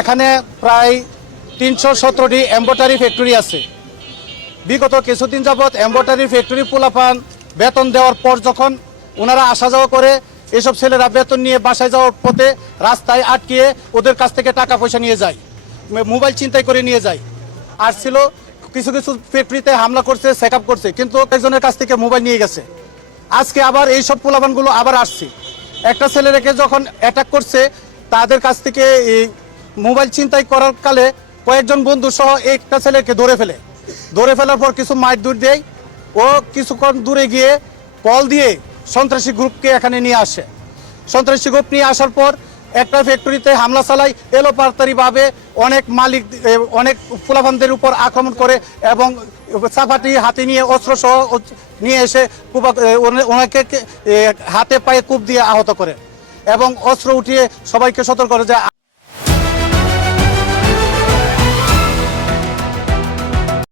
এখানে প্রায় ৩১৭টি embroidery factory আছে। বিগত কিছুদিন যাবৎ এম্ব্রয়ডারি ফ্যাক্টরি পোলাপান বেতন দেওয়ার পর যখন ওনারা আসা যাওয়া করে, এসব ছেলেরা বেতন নিয়ে বাসায় যাওয়ার পথে রাস্তায় আটকিয়ে ওদের কাছ থেকে টাকা পয়সা নিয়ে যায়, মোবাইল ছিনতাই করে নিয়ে যায়। আর ছিল কিছু কিছু ফ্যাক্টরিতে হামলা করছে, চেক আপ করছে, কিন্তু একজনের কাছ থেকে মোবাইল নিয়ে গেছে। আজকে আবার এইসব পোলাপানগুলো আবার আসছে। একটা ছেলেকে যখন অ্যাটাক করছে, তাদের কাছ থেকে এই মোবাইল ছিনতাই করার কালে কয়েকজন বন্ধু সহ একটা ছেলেকে ধরে ফেলার পর কিছু মারধর দেয়। ও কিছুক্ষণ দূরে গিয়ে কল দিয়ে সন্ত্রাসী গ্রুপকে এখানে নিয়ে আসে। সন্ত্রাসী গ্রুপ নিয়ে আসার পর একটা ফ্যাক্টরিতে হামলা চালায়, এলোপাতারিভাবে অনেক পোলাপানদের উপর আক্রমণ করে এবং চাপাটি হাতে নিয়ে অস্ত্র সহ নিয়ে এসে ওনাকে হাতে পায়ে কূপ দিয়ে আহত করে এবং অস্ত্র উঠিয়ে সবাইকে সতর্ক করে যে